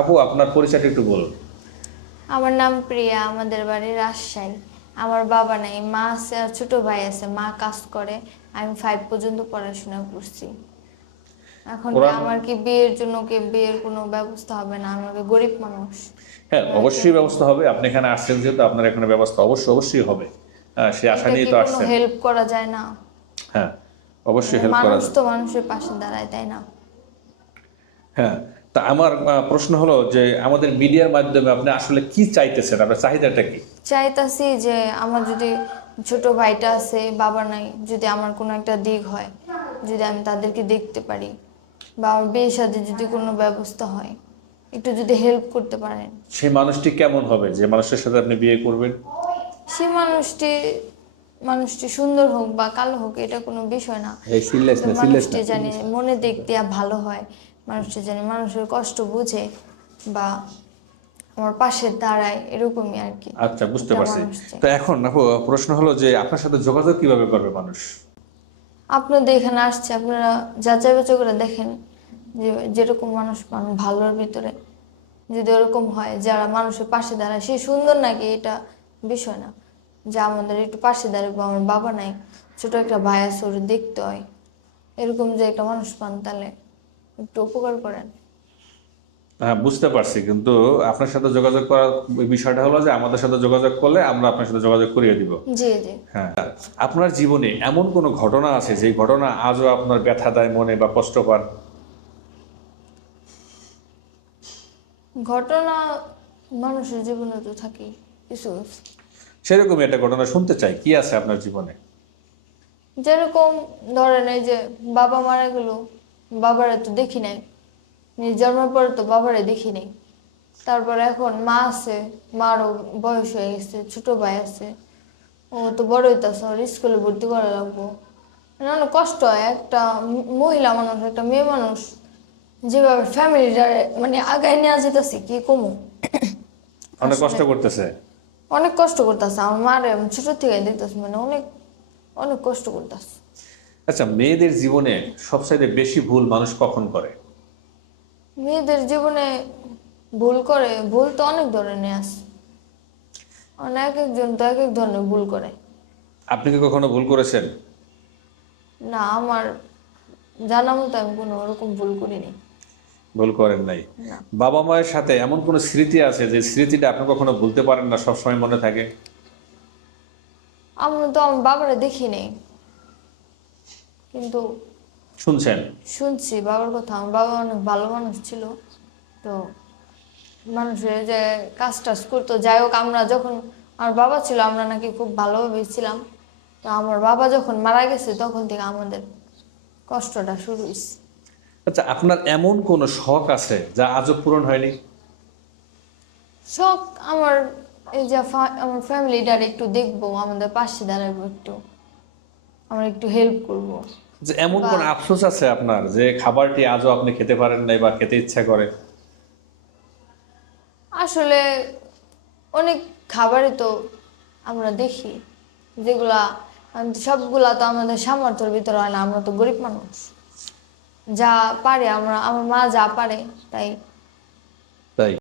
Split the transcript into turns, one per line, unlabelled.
আপু আপনার পরিচয়টা একটু বলুন।
আমার নাম প্রিয়া আমাদের বাড়ি রাজশাহী। আমার বাবা নেই মা আছে আর ছোট ভাই আছে। মা কাজ করে আমি ফাইভ পর্যন্ত পড়াশোনা করছি। এখন কি আমার কি বিয়ের জন্য কি বিয়ের কোনো ব্যবস্থা হবে না? আমাকে গরিব মানুষ।
হ্যাঁ অবশ্যই ব্যবস্থা হবে। আপনি এখানে আসছেন যেহেতু আপনার এখানে ব্যবস্থা অবশ্যই অবশ্যই হবে। হ্যাঁ সে আশা
এটা
নিয়ে
কি
তো
কোনো
আসছেন।
হেল্প করা যায় না?
হ্যাঁ অবশ্যই হেল্প করা
মানুষ তো মানুষের পাশে দাঁড়ায় তাই না?
হ্যাঁ তা আমার প্রশ্ন হলো যে আমাদের মিডিয়ার মাধ্যমে আপনি আসলে কি চাইতেছেন? আপনার চাহিদাটা কি?
চাইতাছি যে আমার যদি ছোট ভাইটা আছে বাবা নাই যদি আমার কোনো একটা দিক হয় যদি আমি তাদেরকে দেখতে পারি বা আমার বিয়ের সাথে যদি কোনো ব্যবস্থা হয় একটু যদি হেল্প করতে পারেন।
সেই মানুষটি কেমন হবে? যে মানুষের সাথে আপনি বিয়ে করবেন?
সে মানুষটি মানুষটি সুন্দর হোক বা কালো হোক এটা কোনো বিষয় না। মানুষটি জানি মনে দেখতে ভালো হয়। মানুষটি জানি মানুষের কষ্ট বুঝে বা আমার পাশে দাঁড়ায় এরকমই আর কি।
আচ্ছা বুঝতে পারছি। তো এখন প্রশ্ন হলো যে আপনার সাথে যোগাযোগ কীভাবে করবে মানুষ?
আপনাদের এখানে আসছে আপনারা যাচাই বাছাই করে দেখেন যে যেরকম মানুষ মানুষ ভালোর ভিতরে। যদি ওরকম হয় যারা মানুষের পাশে দাঁড়ায় সে সুন্দর নাকি এটা বিষয় না। যে আমাদের একটু পাশে দাঁড়াবো আমার বাবা নাই ছোট একটা ভাই আছে ওর দেখতে হয়। এরকম যে একটা মানুষ পান তাহলে। একটু উপকার করেন।
হ্যাঁ বুঝতে পারছি। কিন্তু আপনার সাথে যোগাযোগ করার বিষয়টা হলো যে আমাদের সাথে যোগাযোগ করলে আমরা আপনার সাথে যোগাযোগ করিয়ে দিব।
জি জি।
হ্যাঁ আপনার জীবনে এমন কোনো ঘটনা আছে যে ঘটনা আজও আপনার ব্যথা দেয় মনে বা কষ্ট পান
ঘটনা মানুষের জীবনে তো কিছু কিছু।
সেরকমই একটা ঘটনা শুনতে চাই। কি আছে আপনার জীবনে?
যেরকম ধরেন এই যে বাবা মারা গেল বাবারা তো দেখি নাই। নিজে জন্মের পরে তো বাবারে দেখি নাই। তারপর এখন মা আছে মারও বয়স হয়ে গেছে ছোট ভাই আছে। ও তো বড় হইতেছে ওর স্কুলে ভর্তি করা লাগবো। না না কষ্ট হয় একটা মহিলা মানুষ একটা মেয়ে মানুষ যেভাবে ফ্যামিলিটা মানে আগায় নিয়ে যেতেছে কি কমু?
অনেক কষ্ট করতেছে?
অনেক কষ্ট করতেছে আমার মারে ছোট থেকে দেখতেছি মানে অনেক অনেক কষ্ট করতেছে।
আচ্ছা মেয়েদের জীবনে সবচাইতে বেশি ভুল মানুষ কখন করে?
মেয়েদের জীবনে ভুল করে ভুল তো অনেক ধরনের আছে। অনেক একজন তো এক এক ধরনের ভুল করে।
আপনি কি কখনো ভুল করেছেন?
না আমার জানা মতো আমি কোনো ওরকম ভুল করিনি।
ভুল করেন নাই। বাবা মায়ের সাথে এমন কোনো স্মৃতি আছে যে স্মৃতিটা আপনি কখনো ভুলতে পারেন না সবসময় মনে থাকে?
আমরা তো আমার বাবারা দেখি নেই। কিন্তু
শুনছেন?
শুনছি বাবার কথা। আমার বাবা অনেক ভালো মানুষ ছিল তো মানুষের যে কাজ টাজ করতো। যাই হোক আমরা যখন আমার বাবা ছিল আমরা নাকি খুব ভালোভাবে ছিলাম। তো আমার বাবা যখন মারা গেছে তখন থেকে আমাদের কষ্টটা শুরু হয়েছে
আচ্ছা আপনার এমন কোন শখ আছে যা আজও পূরণ হয়নি?
শখ আমার এই যে আমার ফ্যামিলিটার একটু দেখব আমাদের পাশে দাঁড়াবো একটু। আমরা একটু হেল্প করব।
যে এমন কোন আফসোস আছে আপনার যে খাবারটি আজও আপনি খেতে পারেন নাই বা খেতে ইচ্ছা করে?
আসলে অনেক খাবারই তো আমরা দেখি যেগুলা সবগুলা তো আমাদের সামর্থ্যের ভিতরে হয় না আমরা তো গরিব মানুষ। যা পারে আমরা আমার মা যা পারে তাই